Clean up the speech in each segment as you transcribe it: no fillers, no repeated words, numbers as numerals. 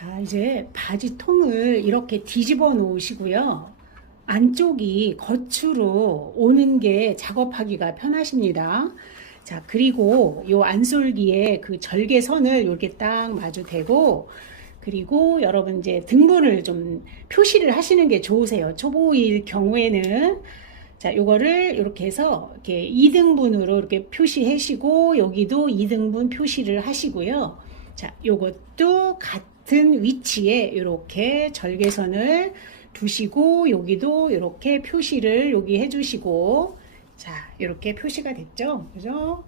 자, 이제 바지 통을 이렇게 뒤집어 놓으시고요. 안쪽이 겉으로 오는 게 작업하기가 편하십니다. 자, 그리고 요 안솔기에 그 절개선을 이렇게 딱 마주 대고, 그리고 여러분 이제 등분을 좀 표시를 하시는 게 좋으세요. 초보일 경우에는. 자, 요거를 이렇게 해서 이렇게 2등분으로 이렇게 표시하시고, 여기도 2등분 표시를 하시고요. 자, 요것도 같은 위치에 이렇게 절개선을 두시고, 여기도 이렇게 표시를 여기 해주시고, 자, 이렇게 표시가 됐죠? 그죠?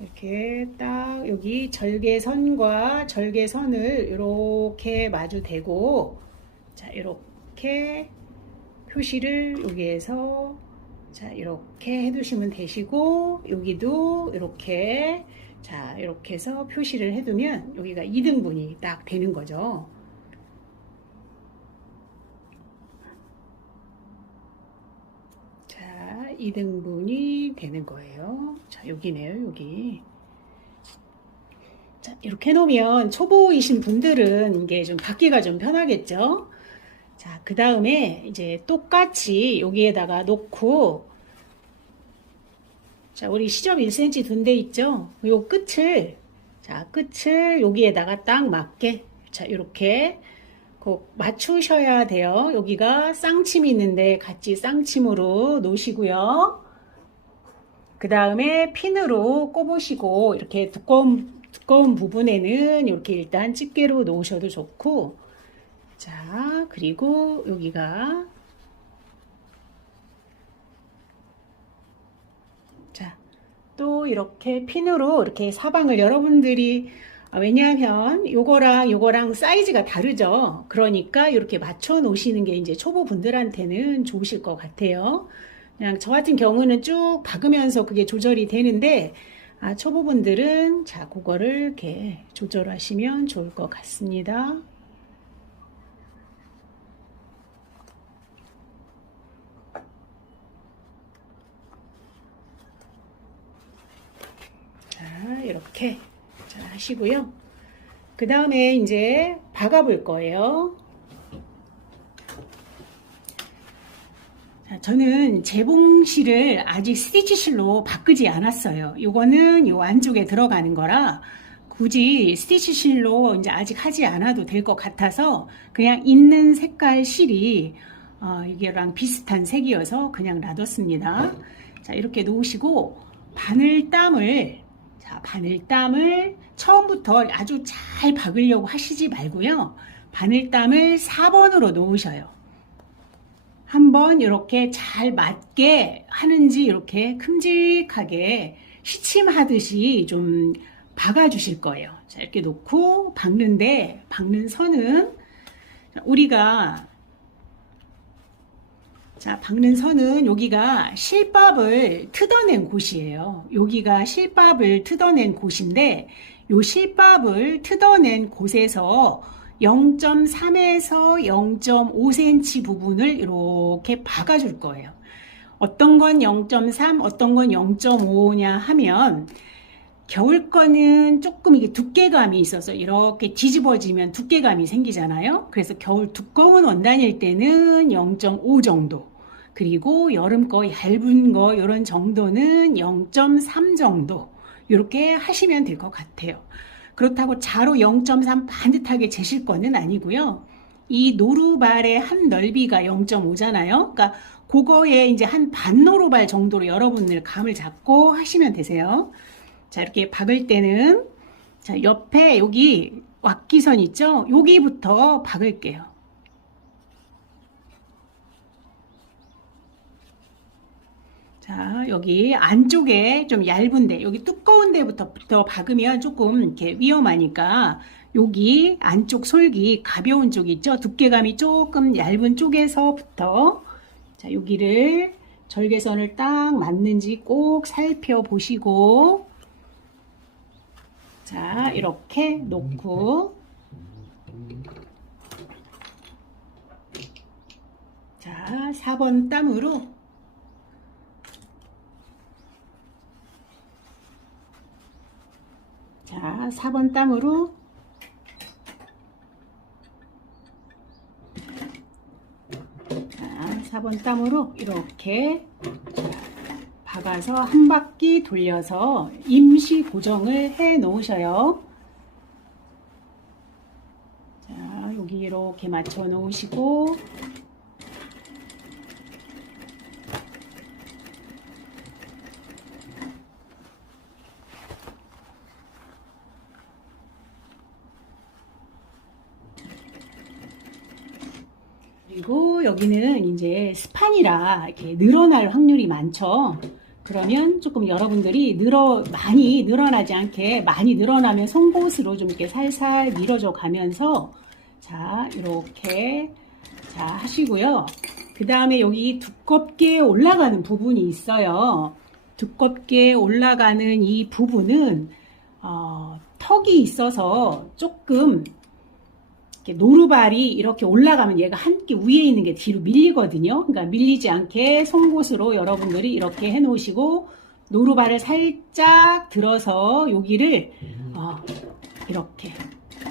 이렇게 딱 여기 절개선과 절개선을 이렇게 마주 대고, 자, 이렇게 표시를 여기에서 자, 이렇게 해두시면 되시고, 여기도 이렇게, 자, 이렇게 해서 표시를 해두면 여기가 2등분이 딱 되는 거죠. 자, 2등분이 되는 거예요. 자, 여기네요, 여기. 자, 이렇게 해놓으면 초보이신 분들은 이게 좀 받기가 좀 편하겠죠? 자, 그 다음에 이제 똑같이 여기에다가 놓고, 자, 우리 시접 1cm 둔 데 있죠? 요 끝을, 자, 끝을 여기에다가 딱 맞게, 자, 이렇게 꼭 맞추셔야 돼요. 여기가 쌍침이 있는데 같이 쌍침으로 놓으시고요. 그 다음에 핀으로 꼽으시고, 이렇게 두꺼운 부분에는 이렇게 일단 집게로 놓으셔도 좋고, 자, 그리고 여기가 자, 또 이렇게 핀으로 이렇게 사방을 여러분들이 왜냐하면 요거랑 사이즈가 다르죠. 그러니까 이렇게 맞춰 놓으시는 게 이제 초보분들한테는 좋으실 것 같아요. 그냥 저 같은 경우는 쭉 박으면서 그게 조절이 되는데 초보분들은 자, 그거를 이렇게 조절하시면 좋을 것 같습니다. 자, 이렇게 자, 하시고요. 그 다음에 이제 박아 볼 거예요. 자, 저는 재봉실을 아직 스티치실로 바꾸지 않았어요. 요거는 요 안쪽에 들어가는 거라 굳이 스티치실로 이제 아직 하지 않아도 될 것 같아서 그냥 있는 색깔 실이 이게랑 비슷한 색이어서 그냥 놔뒀습니다. 자, 이렇게 놓으시고 바늘땀을 처음부터 아주 잘 박으려고 하시지 말고요. 바늘땀을 4번으로 놓으셔요. 한번 이렇게 잘 맞게 하는지 이렇게 큼직하게 시침하듯이 좀 박아 주실 거예요. 자, 이렇게 놓고 박는 선은 우리가 자, 박는 선은 여기가 실밥을 뜯어낸 곳이에요. 여기가 실밥을 뜯어낸 곳인데 요 실밥을 뜯어낸 곳에서 0.3에서 0.5cm 부분을 이렇게 박아줄 거예요. 어떤 건 0.3, 어떤 건 0.5냐 하면 겨울 거는 조금 이게 두께감이 있어서 이렇게 뒤집어지면 두께감이 생기잖아요. 그래서 겨울 두꺼운 원단일 때는 0.5 정도. 그리고 여름 거 얇은 거 이런 정도는 0.3 정도. 이렇게 하시면 될 것 같아요. 그렇다고 자로 0.3 반듯하게 재실 거는 아니고요. 이 노루발의 한 넓이가 0.5잖아요. 그러니까 그거에 이제 한 반 노루발 정도로 여러분들 감을 잡고 하시면 되세요. 자, 이렇게 박을 때는 자, 옆에 여기 왁기선 있죠? 여기부터 박을게요. 자, 여기 안쪽에 좀 얇은데, 여기 두꺼운 데부터 박으면 조금 이렇게 위험하니까, 여기 안쪽 솔기 가벼운 쪽 있죠? 두께감이 조금 얇은 쪽에서부터, 자, 여기를 절개선을 딱 맞는지 꼭 살펴보시고, 자, 이렇게 놓고, 자, 4번 땀으로, 자, 4번 땀으로 4번 땀으로 이렇게 박아서 한 바퀴 돌려서 임시 고정을 해 놓으셔요. 자, 여기 이렇게 맞춰 놓으시고 그리고 여기는 이제 스판이라 이렇게 늘어날 확률이 많죠. 그러면 조금 여러분들이 많이 늘어나지 않게, 많이 늘어나면 송곳으로 좀 이렇게 살살 밀어줘 가면서 자, 이렇게 자 하시고요. 그 다음에 여기 두껍게 올라가는 부분이 있어요. 두껍게 올라가는 이 부분은 턱이 있어서 조금 노루발이 이렇게 올라가면 얘가 한 개 위에 있는 게 뒤로 밀리거든요. 그러니까 밀리지 않게 송곳으로 여러분들이 이렇게 해 놓으시고 노루발을 살짝 들어서 여기를 이렇게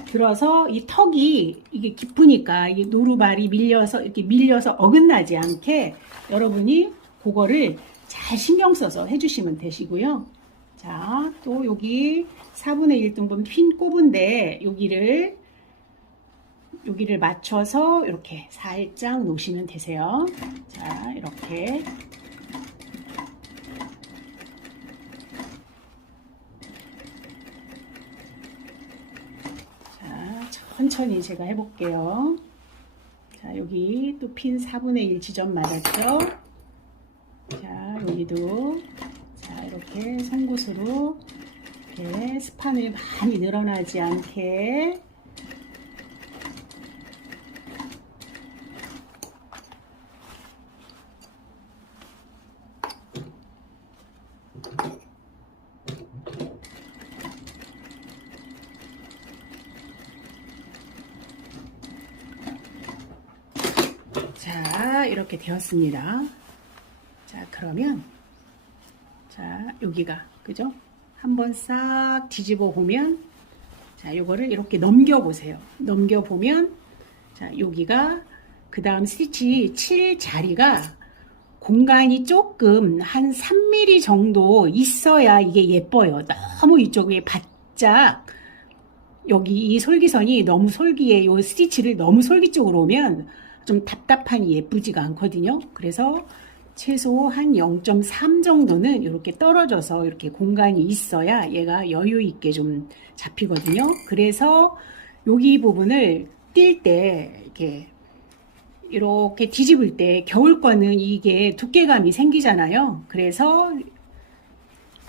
들어서 이 턱이 이게 깊으니까 이 노루발이 이렇게 밀려서 어긋나지 않게 여러분이 그거를 잘 신경 써서 해주시면 되시고요. 자, 또 여기 4분의 1등분 핀 꼽은데 여기를 맞춰서 이렇게 살짝 놓으시면 되세요. 자, 이렇게. 자, 천천히 제가 해볼게요. 자, 여기 또 핀 4분의 1 지점 맞았죠? 자, 여기도. 자, 이렇게 송곳으로 이렇게 스판을 많이 늘어나지 않게 자, 이렇게 되었습니다. 자, 그러면 자, 여기가 그죠? 한번 싹 뒤집어 보면 자, 요거를 이렇게 넘겨 보세요. 넘겨 보면 자, 여기가 그 다음 스티치 칠 자리가 공간이 조금 한 3mm 정도 있어야 이게 예뻐요. 너무 이쪽에 바짝 여기 이 솔기선이 너무 솔기에 요 스티치를 너무 솔기 쪽으로 오면 좀 답답하니 예쁘지가 않거든요. 그래서 최소 한 0.3 정도는 이렇게 떨어져서 이렇게 공간이 있어야 얘가 여유 있게 좀 잡히거든요. 그래서 여기 부분을 뛸 때 이렇게 뒤집을 때 겨울 거는 이게 두께감이 생기잖아요. 그래서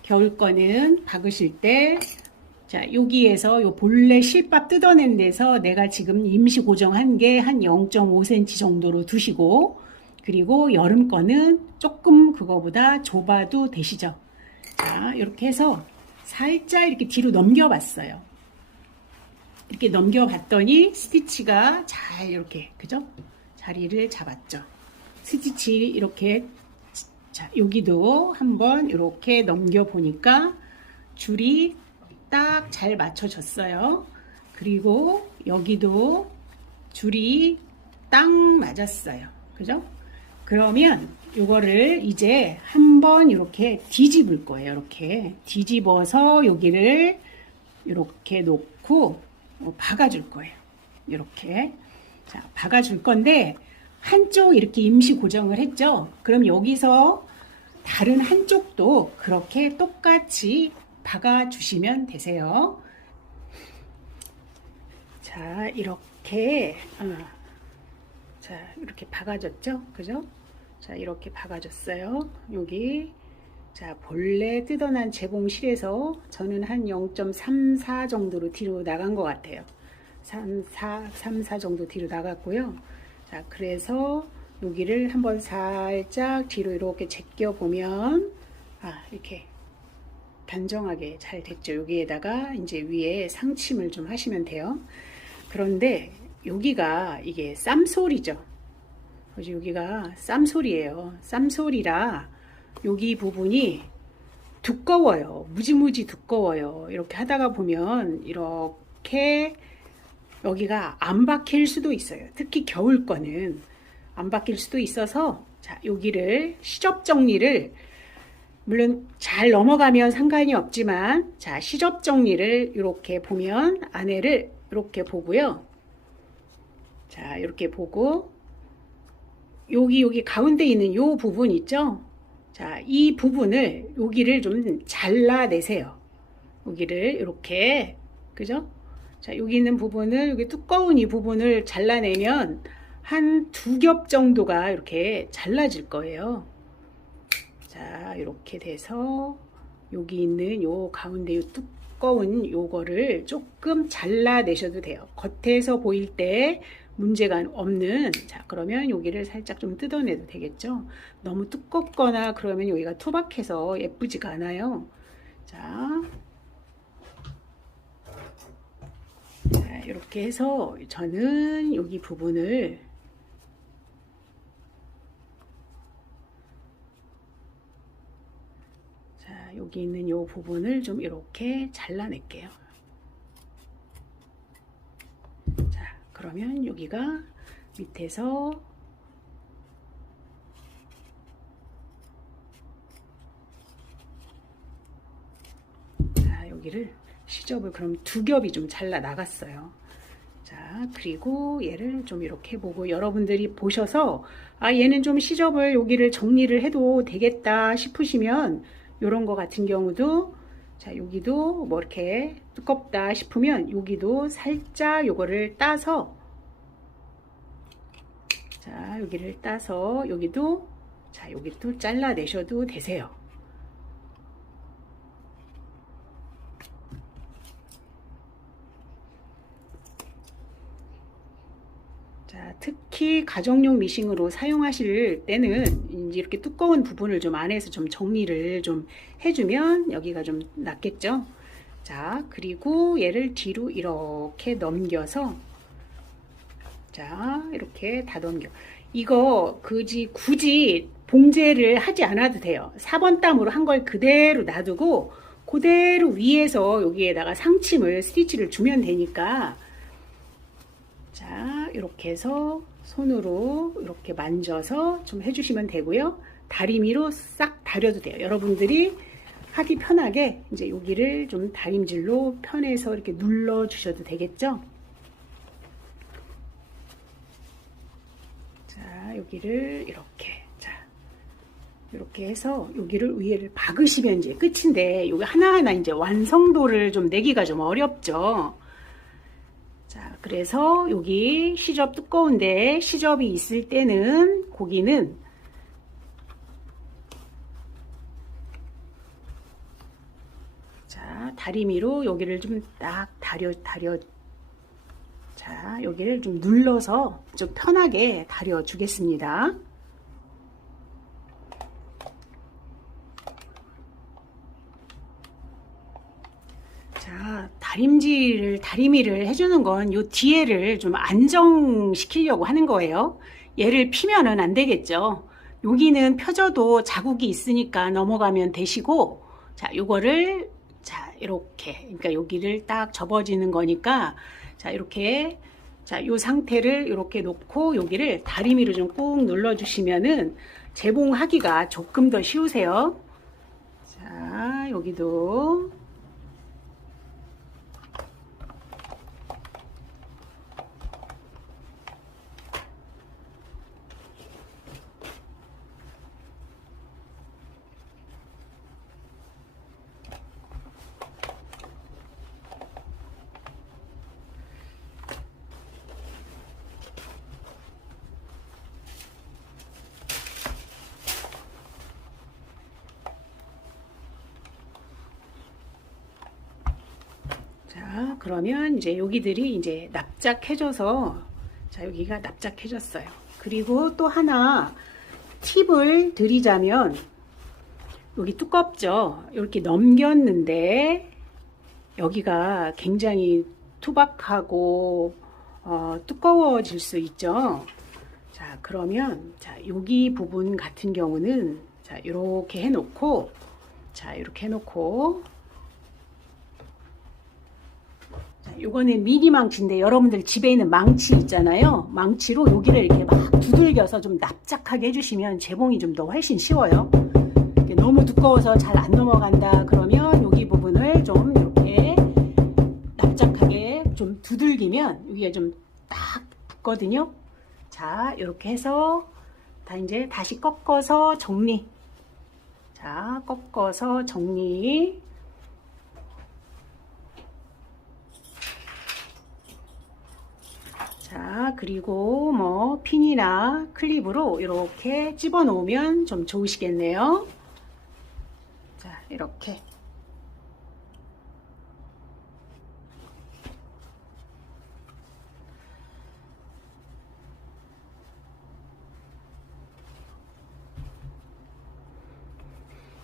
겨울 거는 박으실 때 자, 여기에서 요 본래 실밥 뜯어낸 데서 내가 지금 임시 고정한 게 한 0.5cm 정도로 두시고 그리고 여름 거는 조금 그거보다 좁아도 되시죠. 자, 이렇게 해서 살짝 이렇게 뒤로 넘겨봤어요. 이렇게 넘겨봤더니 스티치가 잘 이렇게 그죠? 자리를 잡았죠. 스티치 이렇게 자, 여기도 한번 이렇게 넘겨보니까 줄이 딱 잘 맞춰졌어요. 그리고 여기도 줄이 딱 맞았어요. 그죠? 그러면 이거를 이제 한번 이렇게 뒤집을 거예요. 이렇게 뒤집어서 여기를 이렇게 놓고 박아줄 거예요. 이렇게 자, 박아줄 건데 한쪽 이렇게 임시 고정을 했죠. 그럼 여기서 다른 한쪽도 그렇게 똑같이 박아주시면 되세요. 자, 이렇게 자, 이렇게 박아졌죠? 그죠? 자, 이렇게 박아졌어요. 여기 자, 본래 뜯어난 재봉실에서 저는 한 0.34 정도로 뒤로 나간 것 같아요. 3, 4 정도 뒤로 나갔고요. 자, 그래서 여기를 한번 살짝 뒤로 이렇게 제껴 보면 이렇게 단정하게 잘 됐죠. 여기에다가 이제 위에 상침을 좀 하시면 돼요. 그런데 여기가 이게 쌈솔이죠. 그래서 여기가 쌈솔이에요. 쌈솔이라 여기 부분이 두꺼워요. 무지무지 두꺼워요. 이렇게 하다가 보면 이렇게 여기가 안 박힐 수도 있어요. 특히 겨울 거는 안 박힐 수도 있어서 자, 여기를 시접 정리를 물론 잘 넘어가면 상관이 없지만, 자, 시접 정리를 이렇게 보면 안에를 이렇게 보고요. 자, 이렇게 보고 여기 가운데 있는 요 부분 있죠? 자, 이 부분을 여기를 좀 잘라내세요. 여기를 이렇게, 그죠? 자, 여기 있는 부분을, 여기 두꺼운 이 부분을 잘라내면 한 2겹 정도가 이렇게 잘라질 거예요. 자, 이렇게 돼서 여기 있는 요 가운데 요 두꺼운 요거를 조금 잘라내셔도 돼요. 겉에서 보일 때 문제가 없는. 자, 그러면 여기를 살짝 좀 뜯어내도 되겠죠. 너무 두껍거나 그러면 여기가 투박해서 예쁘지가 않아요. 자, 이렇게 해서 저는 여기 부분을 여기 있는 요 부분을 좀 이렇게 잘라낼게요. 자, 그러면 여기가 밑에서 자, 여기를 시접을 그럼 2겹이 좀 잘라 나갔어요. 자, 그리고 얘를 좀 이렇게 보고 여러분들이 보셔서 아, 얘는 좀 시접을 여기를 정리를 해도 되겠다 싶으시면 요런 거 같은 경우도 자, 여기도 뭐 이렇게 두껍다 싶으면 여기도 살짝 요거를 따서 자, 여기를 따서 여기도 자, 여기도 잘라내셔도 되세요. 자, 특히 가정용 미싱으로 사용하실 때는 이제 이렇게 두꺼운 부분을 좀 안에서 좀 정리를 좀 해주면 여기가 좀 낫겠죠. 자, 그리고 얘를 뒤로 이렇게 넘겨서 자, 이렇게 다 넘겨. 이거 굳이 봉제를 하지 않아도 돼요. 4번 땀으로 한 걸 그대로 놔두고 그대로 위에서 여기에다가 상침을 스티치를 주면 되니까 자, 이렇게 해서 손으로 이렇게 만져서 좀 해주시면 되고요. 다리미로 싹 다려도 돼요. 여러분들이 하기 편하게 이제 여기를 좀 다림질로 편해서 이렇게 눌러 주셔도 되겠죠. 자, 여기를 이렇게 자, 이렇게 해서 여기를 위에를 박으시면 이제 끝인데 여기 하나하나 이제 완성도를 좀 내기가 좀 어렵죠. 자, 그래서 여기 시접 두꺼운데 시접이 있을 때는 고기는 자, 다리미로 여기를 좀 딱 다려 자, 여기를 좀 눌러서 좀 편하게 다려 주겠습니다. 자, 다리미를 해주는 건 요 뒤에를 좀 안정시키려고 하는 거예요. 얘를 피면은 안 되겠죠. 여기는 펴져도 자국이 있으니까 넘어가면 되시고, 자, 요거를, 자, 이렇게, 그러니까 여기를 딱 접어지는 거니까, 자, 이렇게, 자, 요 상태를 이렇게 놓고 여기를 다리미로 좀 꾹 눌러주시면은 재봉하기가 조금 더 쉬우세요. 자, 여기도. 자, 그러면 이제 여기들이 이제 납작해져서 자, 여기가 납작해졌어요. 그리고 또 하나 팁을 드리자면 여기 두껍죠? 이렇게 넘겼는데 여기가 굉장히 투박하고 두꺼워질 수 있죠. 자, 그러면 자, 여기 부분 같은 경우는 자, 이렇게 해놓고 자, 이렇게 해놓고 요거는 미니 망치인데 여러분들 집에 있는 망치 있잖아요. 망치로 여기를 이렇게 막 두들겨서 좀 납작하게 해주시면 재봉이 좀 더 훨씬 쉬워요. 너무 두꺼워서 잘 안 넘어간다 그러면 여기 부분을 좀 이렇게 납작하게 좀 두들기면 여기가 좀 딱 붙거든요. 자, 이렇게 해서 다 이제 다시 꺾어서 정리. 자, 꺾어서 정리. 자, 그리고 뭐 핀이나 클립으로 이렇게 집어 놓으면 좀 좋으시겠네요. 자, 이렇게.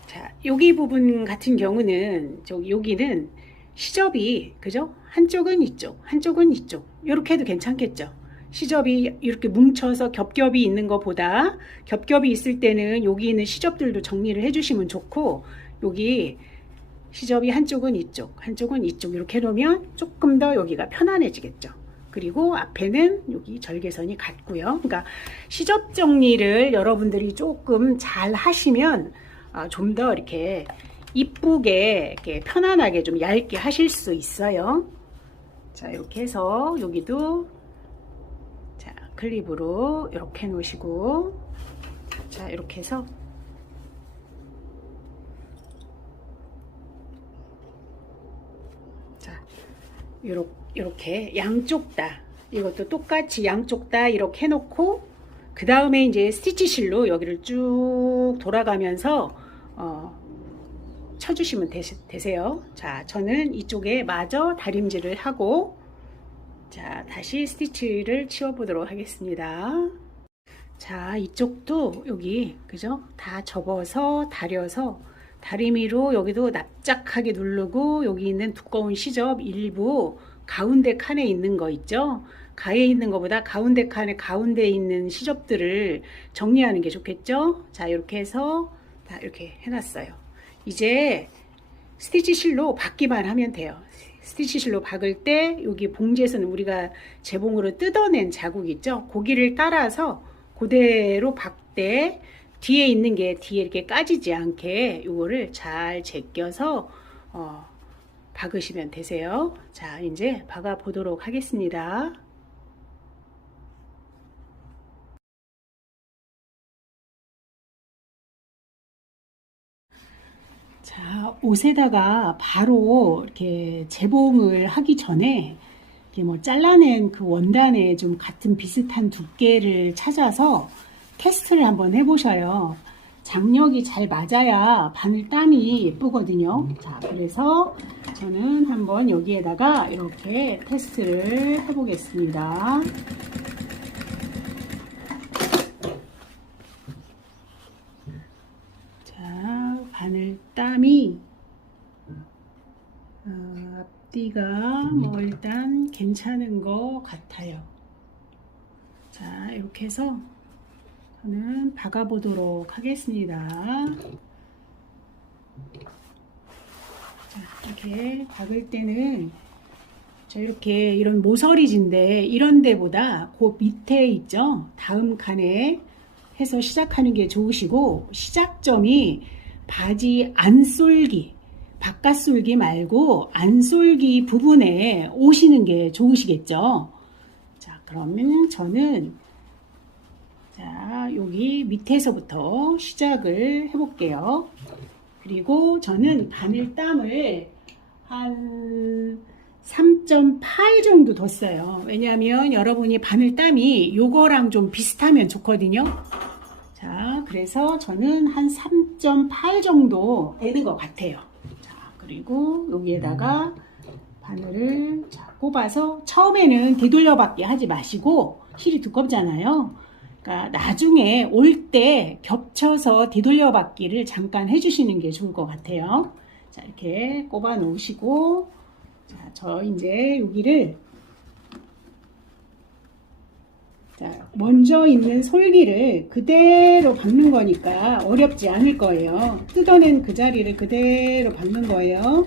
자, 여기 부분 같은 경우는 여기는 시접이 그죠? 한쪽은 이쪽, 한쪽은 이쪽. 이렇게 해도 괜찮겠죠? 시접이 이렇게 뭉쳐서 겹겹이 있는 것보다 겹겹이 있을 때는 여기 있는 시접들도 정리를 해주시면 좋고, 여기 시접이 한쪽은 이쪽, 한쪽은 이쪽 이렇게 해놓으면 조금 더 여기가 편안해지겠죠. 그리고 앞에는 여기 절개선이 같고요. 그러니까 시접 정리를 여러분들이 조금 잘 하시면 좀 더 이렇게 이쁘게 이렇게 편안하게 좀 얇게 하실 수 있어요. 자, 이렇게 해서 여기도 자, 클립으로 이렇게 놓으시고, 자, 이렇게 해서 자, 이렇게 양쪽 다 이것도 똑같이 양쪽 다 이렇게 해놓고, 그 다음에 이제 스티치 실로 여기를 쭉 돌아가면서 쳐주시면 되세요. 자, 저는 이쪽에 마저 다림질을 하고, 자, 다시 스티치를 치워보도록 하겠습니다. 자, 이쪽도 여기 그죠? 다 접어서 다려서 다리미로 여기도 납작하게 누르고, 여기 있는 두꺼운 시접 일부 가운데 칸에 있는 거 있죠? 가에 있는 것보다 가운데 칸에 가운데 있는 시접들을 정리하는 게 좋겠죠? 자, 이렇게 해서 다 이렇게 해놨어요. 이제 스티치 실로 박기만 하면 돼요. 스티치 실로 박을 때 여기 봉제선 우리가 재봉으로 뜯어낸 자국 있죠? 고기를 따라서 그대로 박되 뒤에 있는 게 뒤에 이렇게 까지지 않게 요거를 잘 제껴서 박으시면 되세요. 자, 이제 박아 보도록 하겠습니다. 자, 옷에다가 바로 이렇게 재봉을 하기 전에 이렇게 뭐 잘라낸 그 원단에 좀 같은 비슷한 두께를 찾아서 테스트를 한번 해보셔요. 장력이 잘 맞아야 바늘 땀이 예쁘거든요. 자, 그래서 저는 한번 여기에다가 이렇게 테스트를 해보겠습니다. 자, 바늘 땀이 앞뒤가 뭐 일단 괜찮은 것 같아요. 자, 이렇게 해서 저는 박아 보도록 하겠습니다. 자, 이렇게 박을 때는 자, 이렇게 이런 모서리진데 이런 데보다 그 밑에 있죠? 다음 칸에 해서 시작하는 게 좋으시고, 시작점이 바지 안솔기, 바깥솔기 말고 안솔기 부분에 오시는 게 좋으시겠죠? 자, 그러면 저는 자, 여기 밑에서부터 시작을 해볼게요. 그리고 저는 바늘땀을 한 3.8 정도 뒀어요. 왜냐하면 여러분이 바늘땀이 요거랑 좀 비슷하면 좋거든요. 자, 그래서 저는 한 3.8 정도 되는 것 같아요. 자, 그리고 여기에다가 바늘을 자, 꼽아서 처음에는 되돌려받기 하지 마시고, 실이 두껍잖아요. 그러니까 나중에 올 때 겹쳐서 되돌려받기를 잠깐 해주시는 게 좋을 것 같아요. 자, 이렇게 꼽아 놓으시고, 자, 저 이제 여기를 자, 먼저 있는 솔기를 그대로 박는 거니까 어렵지 않을 거예요. 뜯어낸 그 자리를 그대로 박는 거예요.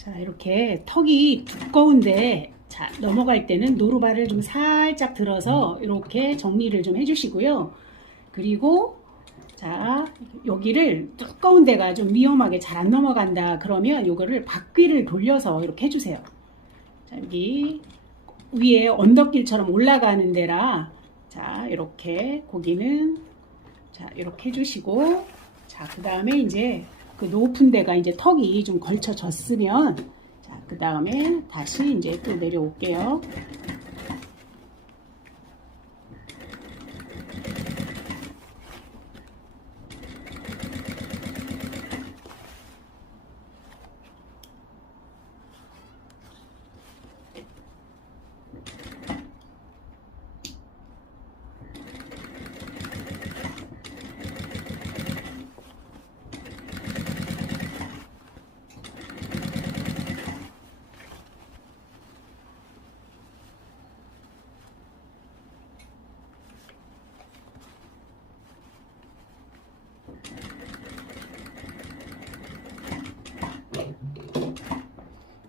자, 이렇게 턱이 두꺼운데 자, 넘어갈 때는 노루발을 좀 살짝 들어서 이렇게 정리를 좀 해주시고요. 그리고 자, 여기를 두꺼운 데가 좀 위험하게 잘 안 넘어간다 그러면 요거를 바퀴를 돌려서 이렇게 해주세요. 자, 여기 위에 언덕길처럼 올라가는 데라 자, 이렇게 고기는 자, 이렇게 해주시고 자, 그 다음에 이제 그 높은 데가 이제 턱이 좀 걸쳐졌으면 자, 그 다음에 다시 이제 또 내려올게요.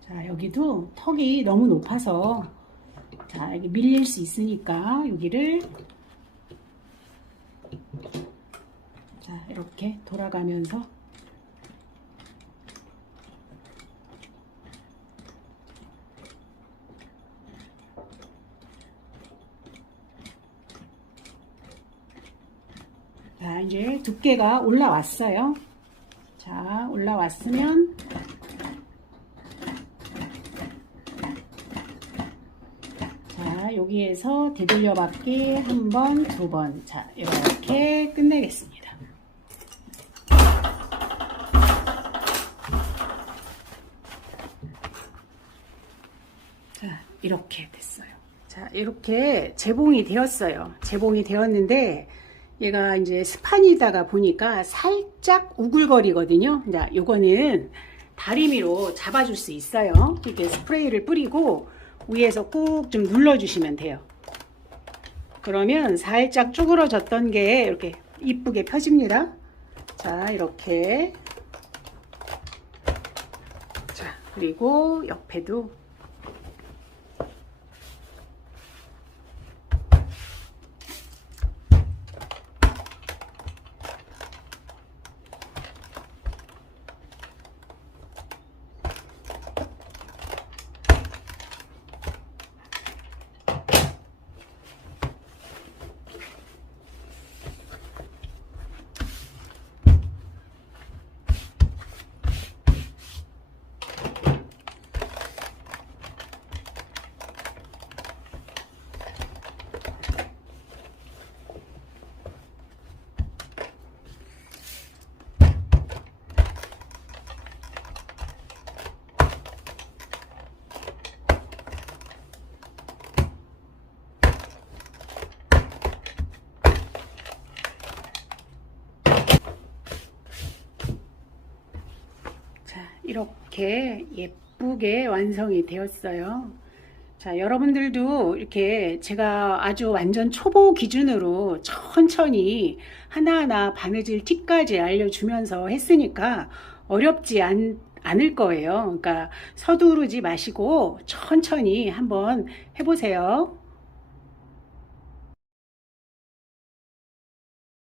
자, 여기도 턱이 너무 높아서 자, 여기 밀릴 수 있으니까 여기를 자, 이렇게 돌아가면서 자, 이제 두께가 올라왔어요. 자, 올라왔으면 자, 여기에서 되돌려 받기 한 번, 두 번. 자, 이렇게 끝내겠습니다. 자, 이렇게 됐어요. 자, 이렇게 재봉이 되었어요. 재봉이 되었는데 얘가 이제 스판이다가 보니까 살짝 우글거리거든요. 자, 요거는 다리미로 잡아줄 수 있어요. 이렇게 스프레이를 뿌리고 위에서 꾹 좀 눌러주시면 돼요. 그러면 살짝 쭈그러졌던 게 이렇게 이쁘게 펴집니다. 자, 이렇게. 자, 그리고 옆에도 이렇게 예쁘게 완성이 되었어요. 자, 여러분들도 이렇게 제가 아주 완전 초보 기준으로 천천히 하나하나 바느질 팁까지 알려주면서 했으니까 어렵지 않을 거예요. 그러니까 서두르지 마시고 천천히 한번 해보세요.